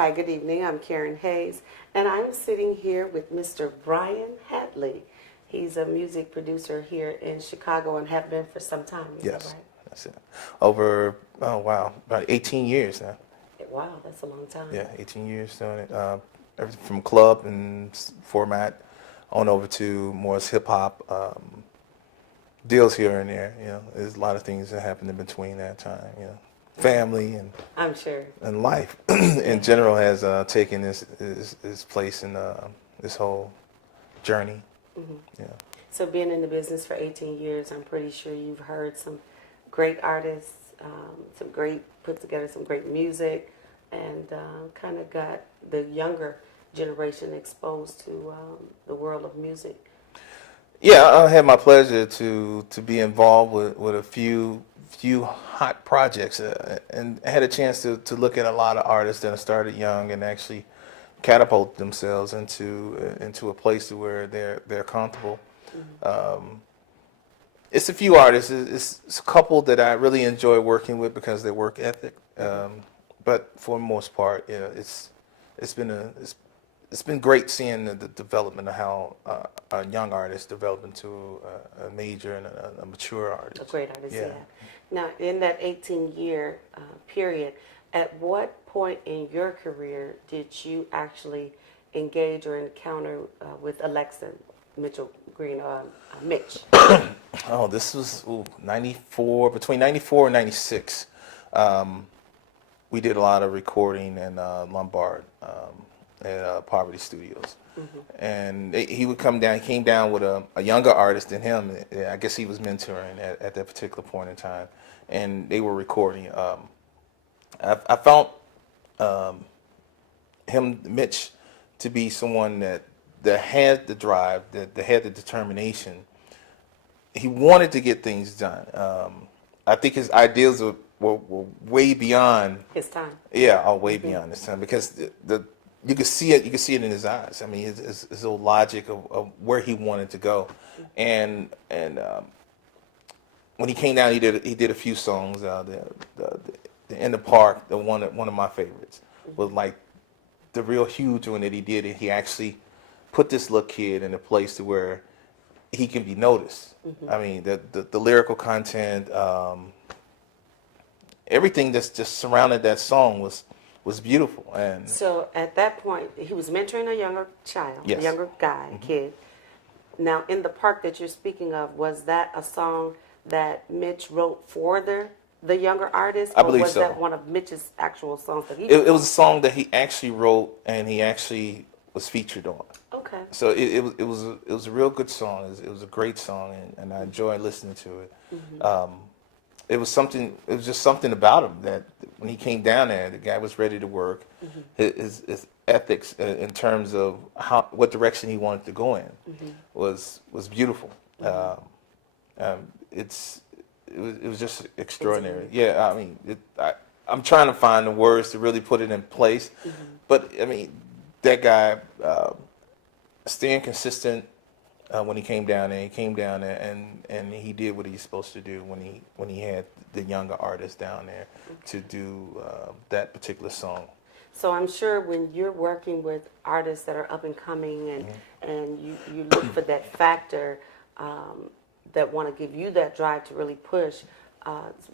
Hi, good evening. I'm Karen Hayes, and I'm sitting here with Mr. Brian Hadley. He's a music producer here in Chicago and have been for some time. Is that Yes, right? that's it. Over, oh wow, about 18 years now. Wow, that's a long time. Yeah, 18 years doing it. Everything from club and format on over to more hip hop deals here and there. You know, there's a lot of things that happened in between that time. You know, family I'm sure. and life in general has taken this place in this whole journey. Hmm. Yeah. So, being in the business for 18 years, I'm pretty sure you've heard some great artists, put together some great music, and kind of got the younger generation exposed to the world of music. Yeah, I had my pleasure to be involved with a few hot projects, and I had a chance to look at a lot of artists that started young and actually catapult themselves into a place to where they're comfortable. It's a few artists. It's a couple that I really enjoy working with because of their work ethic. But for the most part, yeah, it's been it's been great seeing the development of how a young artist develop into a major and a mature artist. A great artist, Yeah. yeah. Now, in that 18-year period, at what point in your career did you actually engage or encounter with Alexa Mitchell Green, Mitch? Oh, this was 94, between 94 and 96. We did a lot of recording in Lombard at Poverty Studios. And he would come down, he came down with a younger artist than him. I guess he was mentoring at that particular point in time. And they were recording. I found Mitch, to be someone that had the drive, that had the determination. He wanted to get things done. I think his ideas were way beyond His time. yeah, way beyond this time because the you could see it. You could see it in his eyes. I mean, his whole logic of where he wanted to go, and when he came down, he did a few songs. The In the Park, the one of my favorites was like the real huge one that he did, and he actually put this little kid in a place to where he can be noticed. I mean, the lyrical content, everything that's just surrounded that song was beautiful. And So at that point, he was mentoring a younger child, yes. a younger guy, kid. Now, In the Park that you're speaking of, was that a song that Mitch wrote for the younger artist? I believe or was so. that one of Mitch's actual songs that he it was a song that he actually wrote and he actually was featured on. Okay. So it was a real good song. It was a great song, and I enjoyed listening to it. It was something. It was just something about him that when he came down there, the guy was ready to work. His ethics in terms of what direction he wanted to go in was beautiful. It was just extraordinary. Yeah, I mean, I'm trying to find the words to really put it in place, but I mean, that guy staying consistent. When he came down there, and he did what he's supposed to do when he had the younger artists down there to do that particular song. So I'm sure when you're working with artists that are up and coming and you look for that factor that want to give you that drive to really push,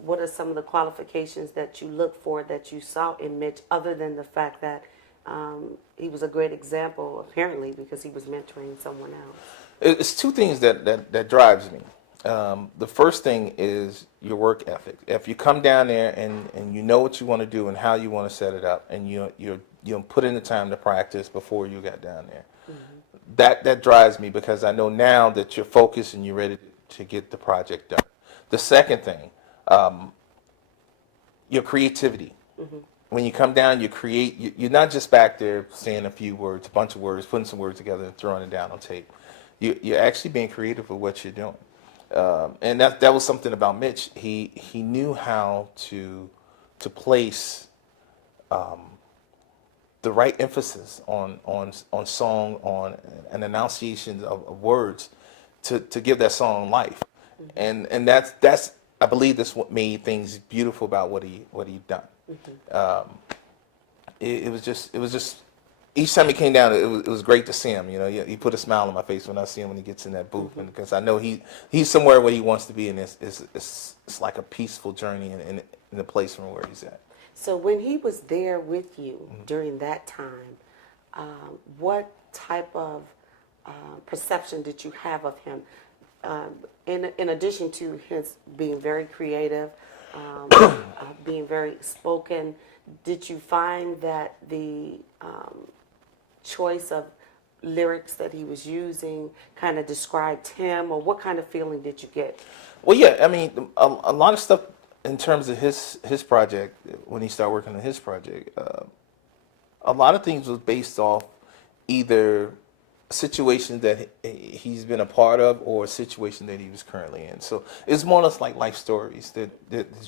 what are some of the qualifications that you look for that you saw in Mitch, other than the fact that he was a great example, apparently, because he was mentoring someone else? It's two things that drives me. The first thing is your work ethic. If you come down there and you know what you want to do and how you want to set it up, and you put in the time to practice before you got down there, that drives me because I know now that you're focused and you're ready to get the project done. The second thing, your creativity. When you come down, you create. You're not just back there saying a few words, a bunch of words, putting some words together and throwing it down on tape. You're actually being creative with what you're doing, and that was something about Mitch. He knew how to place the right emphasis on song, on an enunciation of words to give that song life, and that's I believe that's what made things beautiful about what he done. it was just each time he came down, it was great to see him. You know, he put a smile on my face when I see him when he gets in that booth, and because I know he's somewhere where he wants to be, and it's like a peaceful journey in the place from where he's at. So when he was there with you during that time, what type of perception did you have of him? In addition to his being very creative, being very spoken, did you find that the choice of lyrics that he was using kind of described him, or what kind of feeling did you get? Well, yeah, I mean, a lot of stuff in terms of his project, when he started working on his project, a lot of things was based off either a situation that he's been a part of or a situation that he was currently in. So it's more or less like life stories that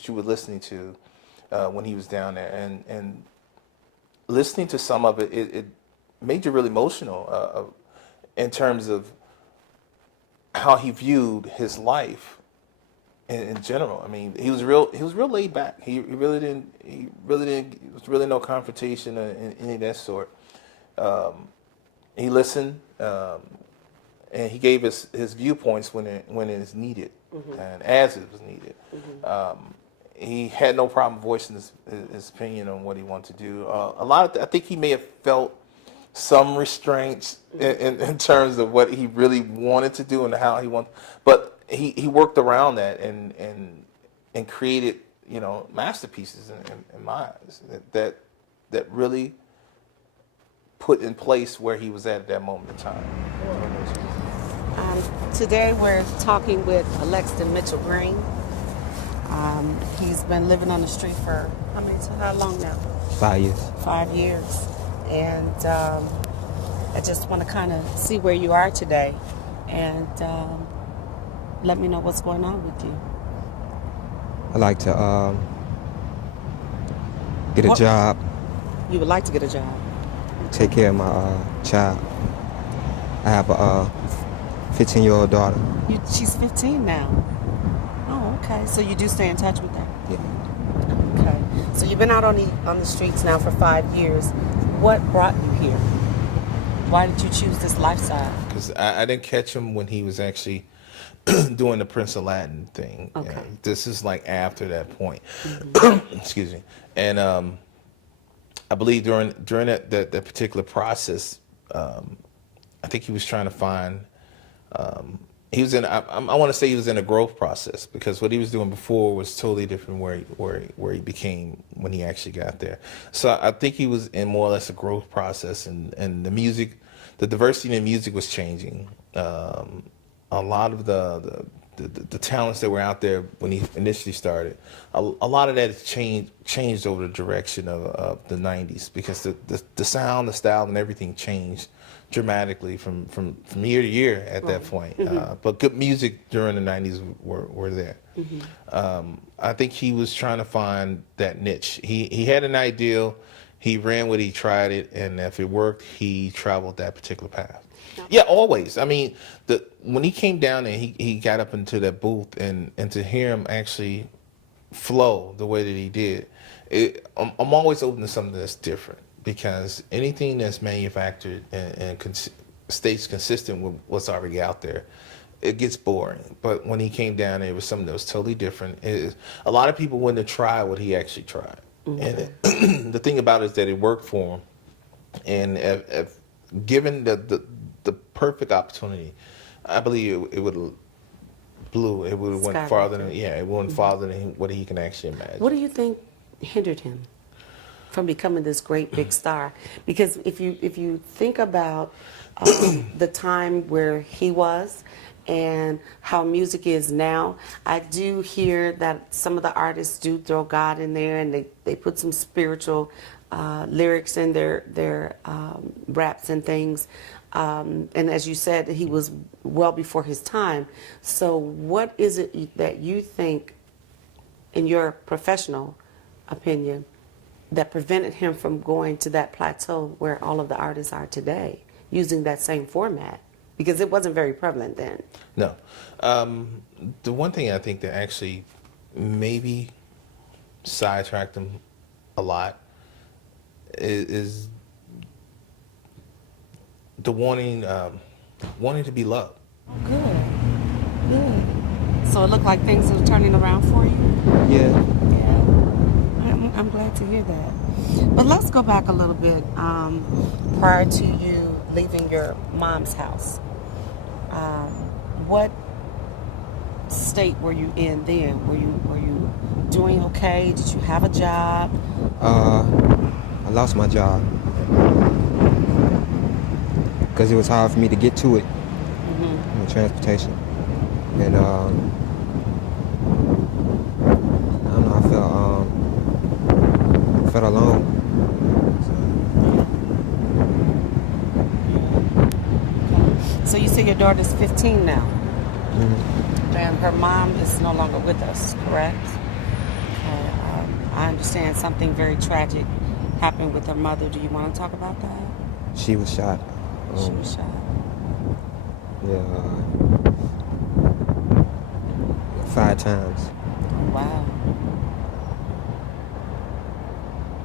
you were listening to when he was down there, and listening to some of it made you really emotional in terms of how he viewed his life in general. I mean, he was real laid back. He really didn't. It was really no confrontation or any of that sort. He listened, and he gave his viewpoints when it is needed, and as it was needed. He had no problem voicing his opinion on what he wanted to do. I think he may have felt some restraints in terms of what he really wanted to do and how he wanted, but he worked around that and created, you know, masterpieces in my eyes that really put in place where he was at that moment in time. Today we're talking with Alexton Mitchell Green. He's been living on the street for how long now? 5 years. 5 years. And I just want to kind of see where you are today, and let me know what's going on with you. I like to get a job, You would like to get a job. take care of my child. I have a 15-year-old daughter. She's 15 now. Oh, okay. So you do stay in touch with her? Yeah. Okay. So you've been out on the streets now for 5 years. What brought you here? Why did you choose this lifestyle? Because I didn't catch him when he was actually doing the Prince Aladdin thing. Okay. This is like after that point. Excuse me. And I believe during that particular process, I think he was trying to find. He was in. I want to say he was in a growth process, because what he was doing before was totally different where he became when he actually got there. So I think he was in more or less a growth process, and the music, the diversity in music was changing. A lot of the talents that were out there when he initially started, a lot of that has changed over the direction of the 90s, because the sound, the style, and everything changed dramatically from year to year at that point. But good music during the 90s were there. I think he was trying to find that niche. He had an ideal, he ran with it, he tried it, and if it worked, he traveled that particular path. Yeah, always. I mean, when he came down and he got up into that booth, and to hear him actually flow the way that he did, I'm always open to something that's different, because anything that's manufactured and stays consistent with what's already out there, it gets boring. But when he came down, it was something that was totally different. A lot of people wouldn't have tried what he actually tried. And the thing about it is that it worked for him. And if given the perfect opportunity, I believe it would have blew. It would have went farther than it went farther than what he can actually imagine. What do you think hindered him from becoming this great big star? Because if you think about the time where he was and how music is now, I do hear that some of the artists do throw God in there, and they put some spiritual lyrics in their raps and things. And as you said, he was well before his time. So what is it that you think, in your professional opinion, that prevented him from going to that plateau where all of the artists are today, using that same format? Because it wasn't very prevalent then. No. The one thing I think that actually maybe sidetracked him a lot is the wanting to be loved. Good. Good. So it looked like things are turning around for you? Yeah. Yeah. I'm glad to hear that. But let's go back a little bit prior to you leaving your mom's house. What state were you in then? Were you doing okay? Did you have a job? I lost my job because it was hard for me to get to it. Mm-hmm. Transportation. And I don't know, I felt alone. So you say your daughter's 15 now, Mm-hmm. and her mom is no longer with us, correct? Okay. I understand something very tragic happened with her mother. Do you want to talk about that? She was shot. She was shot. Yeah, 5 times Oh, wow.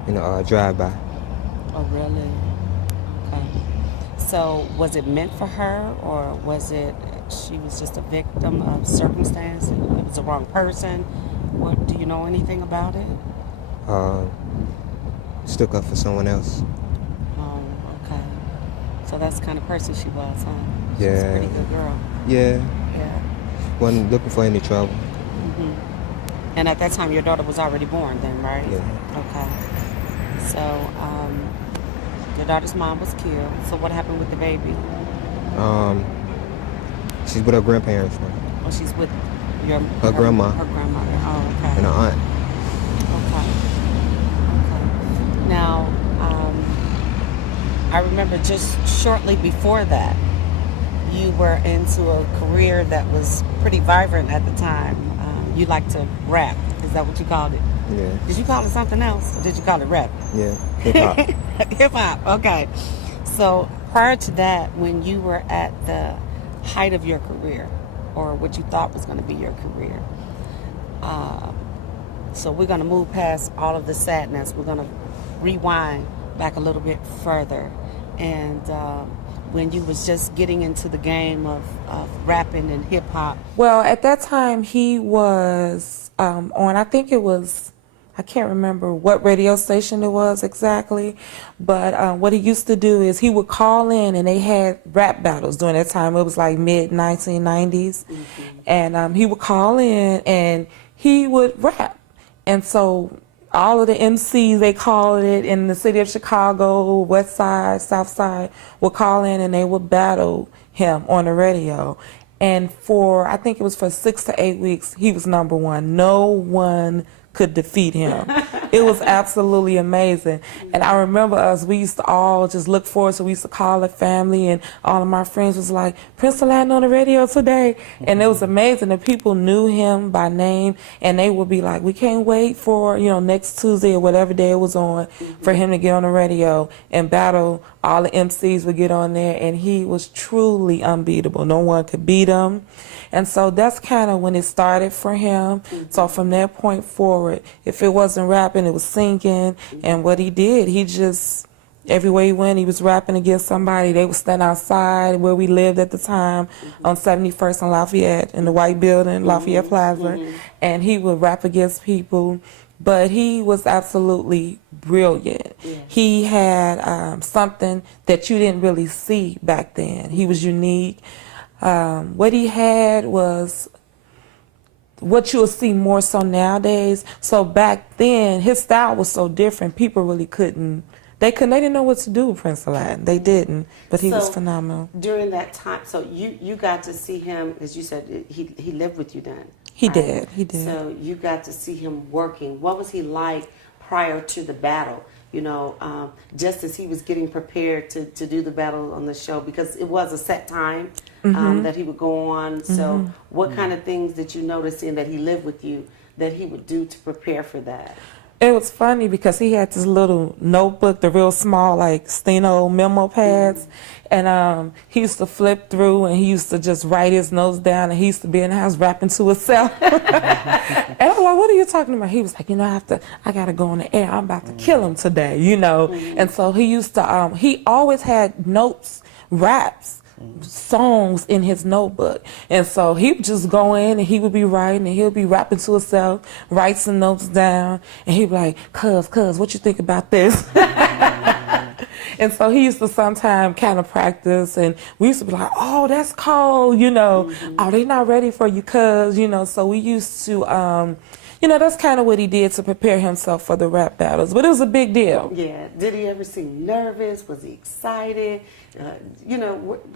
in a drive-by. Oh, really? Okay. So was it meant for her, or was it she was just a victim of circumstance? It was the wrong person? What, do you know anything about it? Stuck up for someone else. Oh, okay. So that's the kind of person she was, huh? She was a Yeah. pretty good girl. Yeah, Yeah. wasn't looking for any trouble. Hmm. And at that time, your daughter was already born then, right? Yeah. Okay. So, your daughter's mom was killed. So what happened with the baby? She's with her grandparents now, Well, she's with her grandma. Her grandmother. Oh, okay. and her aunt. Okay. Okay. Now, I remember just shortly before that, you were into a career that was pretty vibrant at the time. You like to rap. Is that what you called it? Yeah, Did you call it something else, or did you call it rap? yeah, hip hop. Hip hop. Okay. So prior to that, when you were at the height of your career, or what you thought was going to be your career, so we're going to move past all of the sadness. We're going to rewind back a little bit further, and when you was just getting into the game of rapping and hip hop. Well, at that time, he was on, I think it was, I can't remember what radio station it was exactly, but what he used to do is he would call in, and they had rap battles during that time. It was like mid-1990s. Mm-hmm. And he would call in, and he would rap. And so all of the MCs, they called it, in the city of Chicago, West Side, South Side, would call in, and they would battle him on the radio. And for, I think it was for 6 to 8 weeks, he was number one. No one could defeat him. It was absolutely amazing. And I remember we used to all just look forward, so we used to call the family, and all of my friends was like, Prince Alladin on the radio today. And it was amazing. The people knew him by name, and they would be like, we can't wait for, next Tuesday or whatever day it was on, for him to get on the radio and battle. All the MCs would get on there, and he was truly unbeatable. No one could beat him. And so that's kind of when it started for him. So from that point forward, if it wasn't rapping, it was singing. And what he did, he just, everywhere he went, he was rapping against somebody. They would stand outside where we lived at the time on 71st and Lafayette in the white building, Lafayette Plaza. And he would rap against people. But he was absolutely brilliant. Yeah. He had something that you didn't really see back then. He was unique. What he had was what you'll see more so nowadays. So back then, his style was so different. People really couldn't. They didn't know what to do with Prince Alladin. They didn't. But he was phenomenal. During that time, so you got to see him, as you said, he lived with you then. He right? did. So you got to see him working. What was he like prior to the battle? Just as he was getting prepared to do the battle on the show, because it was a set time that he would go on. So what kind of things did you notice in that he lived with you that he would do to prepare for that? It was funny because he had this little notebook, the real small, like steno memo pads, and he used to flip through and he used to just write his notes down, and he used to be in the house rapping to himself. And I was like, "What are you talking about?" He was like, I gotta go on the air. I'm about to kill him today, And so he used to, he always had notes, raps, songs in his notebook, and so he would just go in and he would be writing and he'll be rapping to himself, write some notes down, and he'd be like, cuz what you think about this? And so he used to sometimes kind of practice, and we used to be like, oh, that's cold, oh, they not ready for you, cuz, so we used to that's kind of what he did to prepare himself for the rap battles. But it was a big deal. Yeah. Did he ever seem nervous? Was he excited?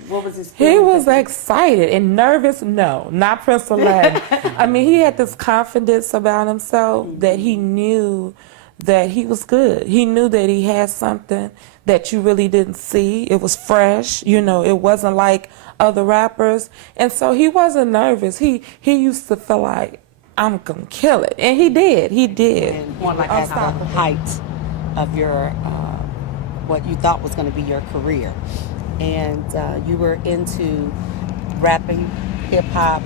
What was his He feeling? was excited and nervous. No, not Prince Alladin. I mean, he had this confidence about himself that he knew that he was good. He knew that he had something that you really didn't see. It was fresh. It wasn't like other rappers. And so he wasn't nervous. He used to feel like, I'm going to kill it. And he did. He did. And more like at the height of your, what you thought was going to be your career. And you were into rapping, hip-hop,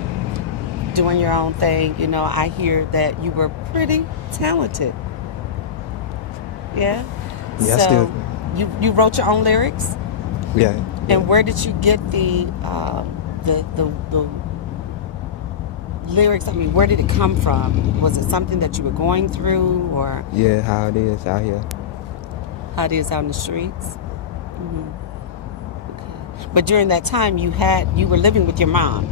doing your own thing. I hear that you were pretty talented. Yeah? Yeah, so still. You wrote your own lyrics? Yeah. And where did you get the lyrics? I mean, where did it come from? Was it something that you were going through, or Yeah, how it is out here. how it is out in the streets? Okay. But during that time, you were living with your mom,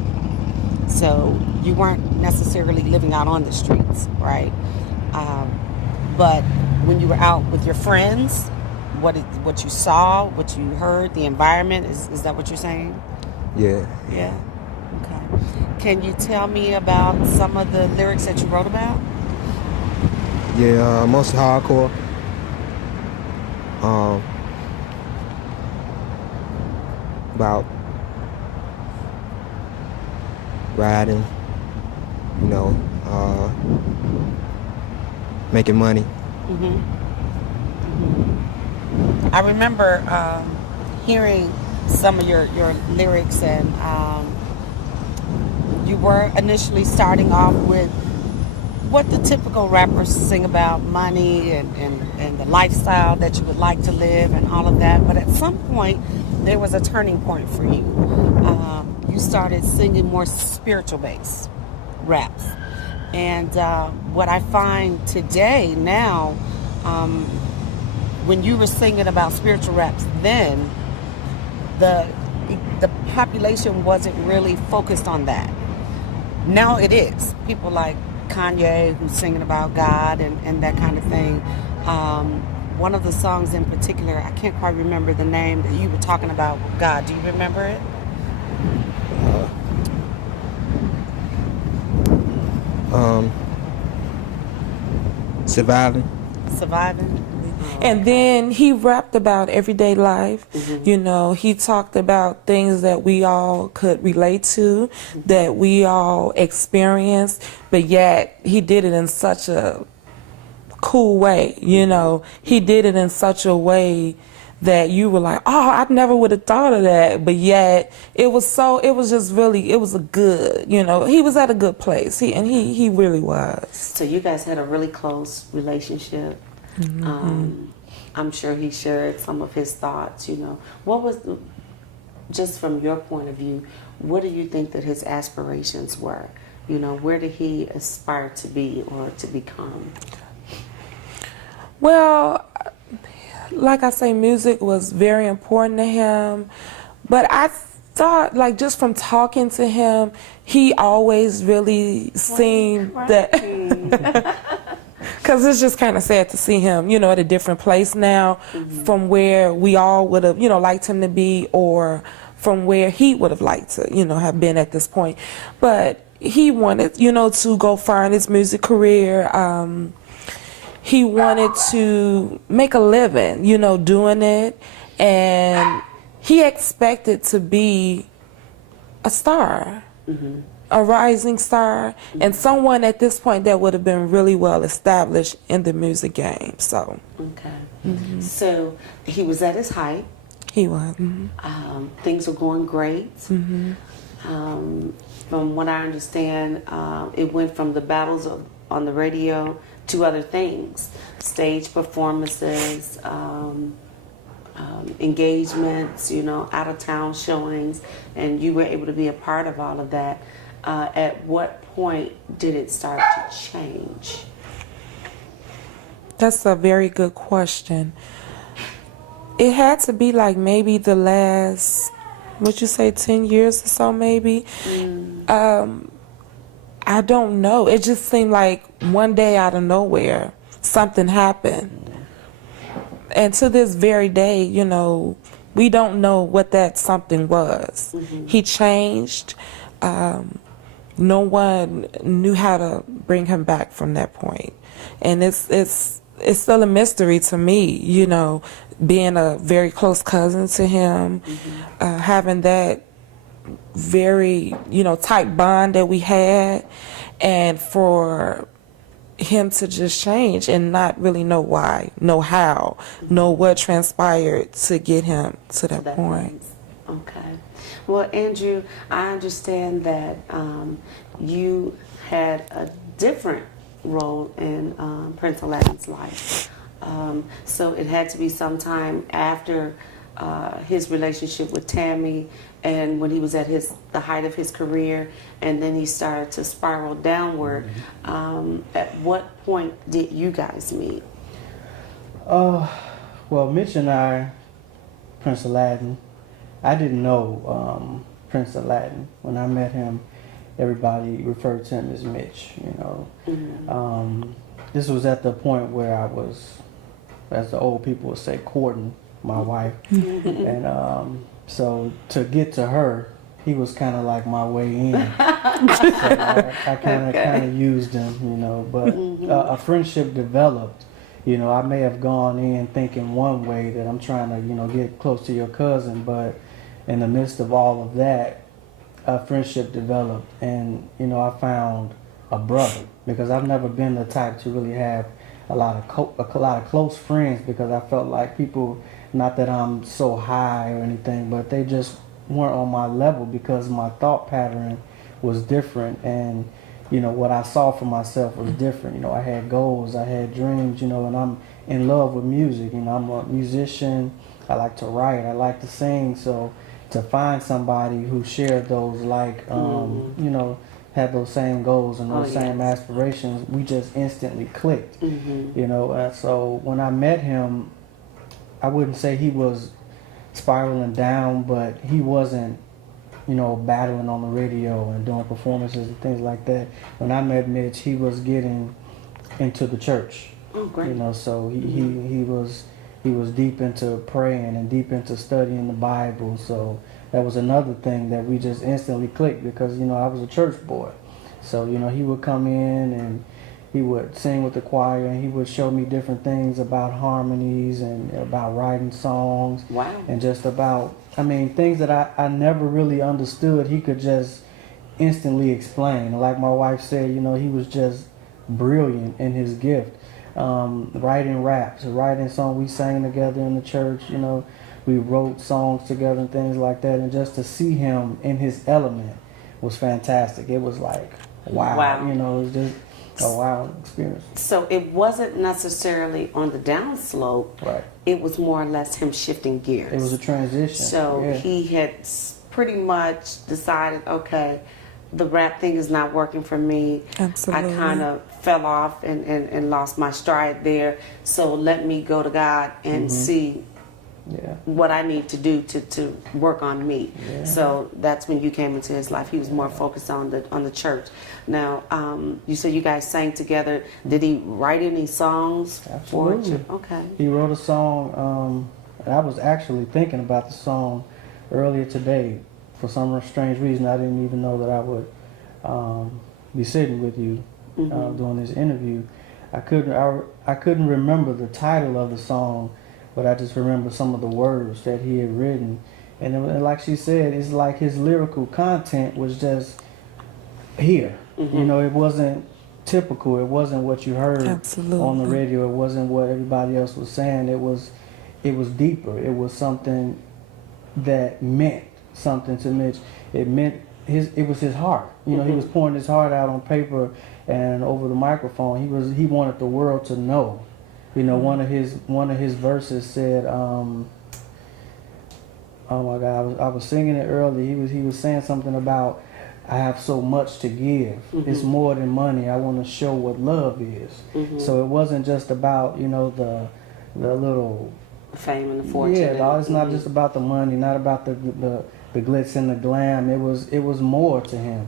so you weren't necessarily living out on the streets, right? But when you were out with your friends, what you saw, what you heard, the environment, is that what you're saying? Yeah. Yeah. Okay. Can you tell me about some of the lyrics that you wrote about? Yeah, mostly hardcore. About riding, making money. I remember hearing some of your lyrics, and you were initially starting off with what the typical rappers sing about, money and the lifestyle that you would like to live and all of that. But at some point, there was a turning point for you. You started singing more spiritual-based raps. And what I find today, now, when you were singing about spiritual raps then, the population wasn't really focused on that. Now it is. People like Kanye, who's singing about God and that kind of thing. One of the songs in particular, I can't quite remember the name, that you were talking about God. Do you remember it? Surviving. And then he rapped about everyday life. He talked about things that we all could relate to, that we all experienced, but yet he did it in such a cool way. He did it in such a way that you were like, oh, I never would have thought of that, but yet it was a good, he was at a good place. He really was. So you guys had a really close relationship. I'm sure he shared some of his thoughts. What was just from your point of view, what do you think that his aspirations were? Where did he aspire to be or to become? Well, like I say, music was very important to him, but I thought, like, just from talking to him, he always really seemed that, because it's just kind of sad to see him, at a different place now from where we all would have, liked him to be, or from where he would have liked to, have been at this point. But he wanted, to go far in his music career. He wanted to make a living, doing it, and he expected to be a star. a rising star and someone at this point that would have been really well established in the music game. So Okay. So he was at his height. he was. Things were going great. From what I understand, it went from the battles on the radio to other things, stage performances, engagements, out of town showings, and you were able to be a part of all of that. At what point did it start to change? That's a very good question. It had to be like maybe the last, would you say 10 years or so maybe? I don't know. It just seemed like one day out of nowhere, something happened. And to this very day, we don't know what that something was. He changed. No one knew how to bring him back from that point. And it's still a mystery to me, being a very close cousin to him, having that very, tight bond that we had, and for him to just change and not really know why, know how, know what transpired to get him to that point. Okay. Well, Andrew, I understand that you had a different role in Prince Alladin's life. So it had to be sometime after his relationship with Tammy, and when he was at the height of his career, and then he started to spiral downward. At what point did you guys meet? Well, Mitch and I, Prince Alladin, I didn't know Prince Alladin. When I met him, everybody referred to him as Mitch, This was at the point where I was, as the old people would say, courting my wife. And so to get to her, he was kind of like my way in. So I kind of used him, but a friendship developed. I may have gone in thinking one way, that I'm trying to, get close to your cousin, but in the midst of all of that, a friendship developed, and I found a brother, because I've never been the type to really have a lot of close friends, because I felt like people, not that I'm so high or anything, but they just weren't on my level, because my thought pattern was different, and what I saw for myself was different. I had goals, I had dreams, and I'm in love with music. I'm a musician. I like to write, I like to sing. So to find somebody who shared those, had those same goals and those same aspirations, we just instantly clicked. So when I met him, I wouldn't say he was spiraling down, but he wasn't, battling on the radio and doing performances and things like that. When I met Mitch, he was getting into the church. Oh, great. So he was deep into praying and deep into studying the Bible. So that was another thing that we just instantly clicked, because I was a church boy. So he would come in and he would sing with the choir, and he would show me different things about harmonies and about writing songs. Wow. And just about, things that I never really understood, he could just instantly explain. Like my wife said, he was just brilliant in his gift. Writing raps, writing songs. We sang together in the church, we wrote songs together and things like that. And just to see him in his element was fantastic. It was like, wow. It was just a wow experience. So it wasn't necessarily on the downslope. Right. It was more or less him shifting gears. It was a transition. So he had pretty much decided, okay, the rap thing is not working for me. Absolutely. I kind of fell off and lost my stride there. So let me go to God and see what I need to do to work on me. Yeah. So that's when you came into his life. He was more focused on the church. Now, you said you guys sang together. Did he write any songs? Absolutely. For you? Okay. He wrote a song, and I was actually thinking about the song earlier today. For some strange reason, I didn't even know that I would be sitting with you doing this interview. I couldn't remember the title of the song, but I just remember some of the words that he had written. And like she said, it's like his lyrical content was just here. You know, it wasn't typical. It wasn't what you heard Absolutely. on the radio. It wasn't what everybody else was saying. It was deeper. It was something that meant something to Mitch. It meant it was his heart. You know, he was pouring his heart out on paper and over the microphone. He wanted the world to know. You know, one of his verses said, oh my God, I was singing it earlier. He was saying something about, I have so much to give. It's more than money. I want to show what love is. So it wasn't just about, you know, the little Fame and the fortune. Yeah, dog, it's not just about the money, not about the glitz and the glam. It was more to him.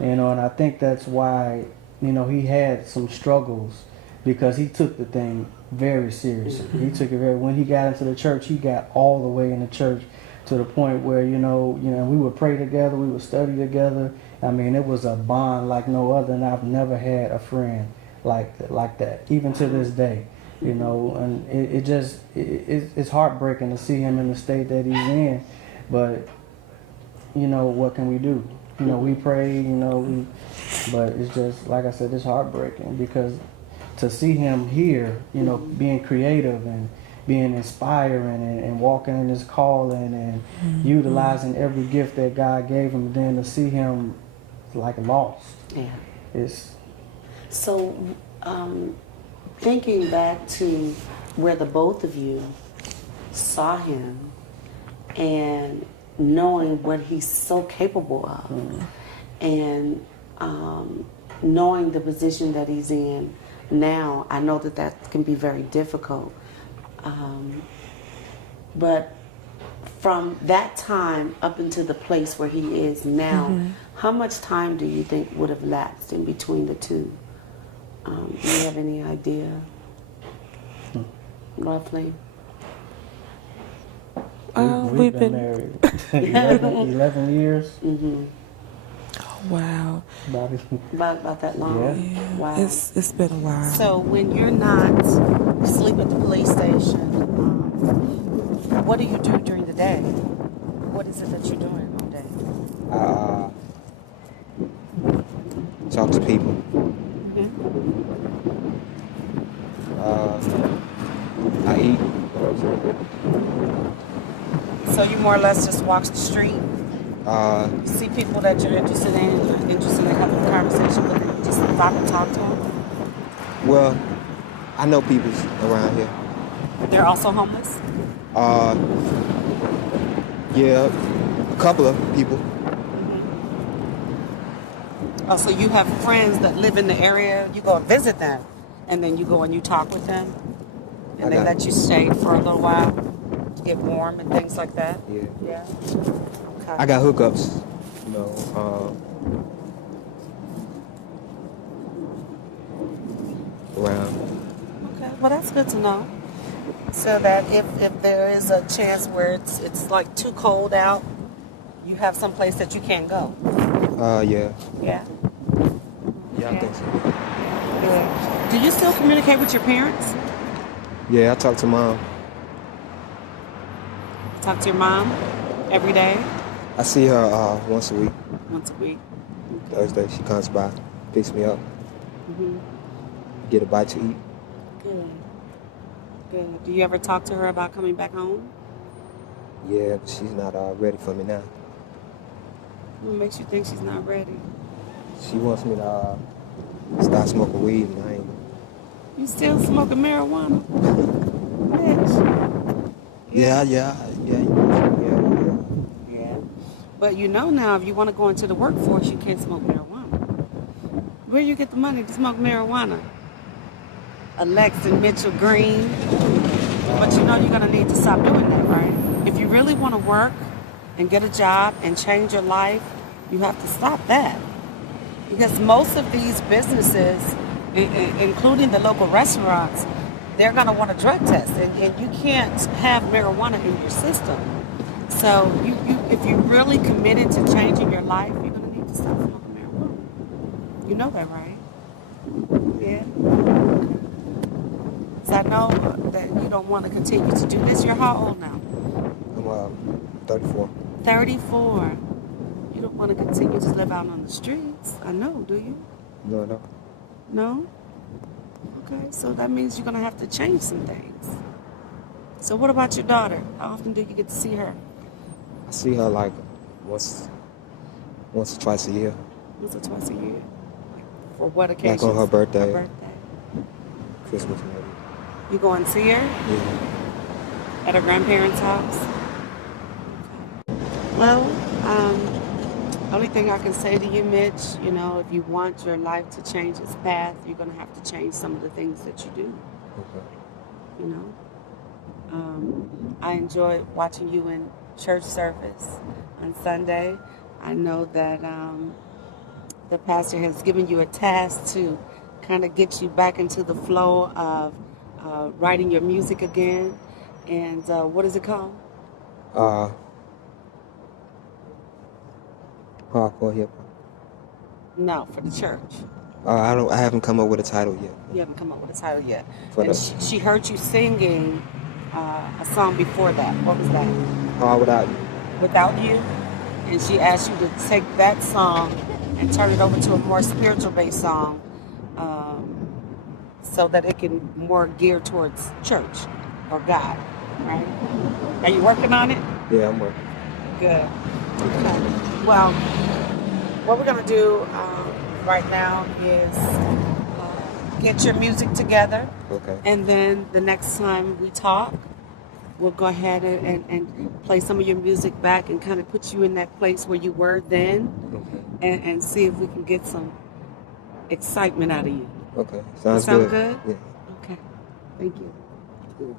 You know, and I think that's why, you know, he had some struggles because he took the thing very seriously. He took it when he got into the church, he got all the way in the church to the point where, you know, we would pray together, we would study together. I mean, it was a bond like no other, and I've never had a friend like that, even to this day. You know, and it's heartbreaking to see him in the state that he's in, but you know, what can we do? You know, we pray, you know, but it's just, like I said, it's heartbreaking because to see him here, you know, being creative and being inspiring and walking in his calling and utilizing every gift that God gave him, then to see him like lost. Yeah. It's So, thinking back to where the both of you saw him and knowing what he's so capable of and knowing the position that he's in now, I know that can be very difficult. But from that time up into the place where he is now, how much time do you think would have lapsed in between the two? Do you have any idea, roughly? we've been married 11 years. Wow. About that long? Yeah. Wow. It's been a while. So when you're not asleep at the police station, what do you do during the day? What is it that you're doing all day? Talk to people. I eat. So you more or less just walk the street? You see people that you're interested in having a conversation with, and you just stop and talk to them? Well, I know people around here. They're also homeless? Yeah, a couple of people. Oh, so you have friends that live in the area, you go and visit them, and then you go and you talk with them, and they let you stay for a little while to get warm and things like that? Yeah. Yeah? Okay. I got hookups, you know, around. Okay, well that's good to know. So that if there is a chance where it's like too cold out, you have some place that you can't go. Yeah. Yeah? Yeah, I think so. Good. Do you still communicate with your parents? Yeah, I talk to Mom. Talk to your mom every day? I see her once a week. Once a week? Thursday, she comes by, picks me up, get a bite to eat. Good. Good. Do you ever talk to her about coming back home? Yeah, but she's not ready for me now. What makes you think she's not ready? She wants me to start smoking weed, and I ain't. You still smoking marijuana? Bitch. Yeah. Yeah. But you know now, if you want to go into the workforce, you can't smoke marijuana. Where you get the money to smoke marijuana? Alexis Mitchell Green. But you know you're going to need to stop doing that, right? If you really want to work and get a job and change your life, you have to stop that. Because most of these businesses, including the local restaurants, they're going to want a drug test, and you can't have marijuana in your system. So if you're really committed to changing your life, you're going to need to stop smoking marijuana. You know that, right? Yeah? So I know that you don't want to continue to do this. You're how old now? I'm 34. 34. You don't want to continue to live out on the streets. I know, do you? No, no. No? Okay, so that means you're going to have to change some things. So what about your daughter? How often do you get to see her? I see her like once or twice a year. Once or twice a year. For what Like occasion? on her birthday. Her birthday. Christmas maybe. You go and see her Yeah. at her grandparents' house? Well, only thing I can say to you, Mitch, you know, if you want your life to change its path, you're going to have to change some of the things that you do, Okay. you know. I enjoyed watching you in church service on Sunday. I know that the pastor has given you a task to kind of get you back into the flow of writing your music again. And what is it called? Hardcore hip hop. No, for the church. I haven't come up with a title yet. You haven't come up with a title yet. For And the- she heard you singing a song before that. What was that? Hard Without You. Without You. And she asked you to take that song and turn it over to a more spiritual-based song so that it can more gear towards church or God, right? Are you working on it? Yeah, I'm working. Good. Okay. Well, what we're going to do right now is get your music together. Okay. And then the next time we talk, we'll go ahead and play some of your music back and kind of put you in that place where you were then and see if we can get some excitement out of you. Okay. Sounds Sound good. good? Yeah. Okay. Thank you.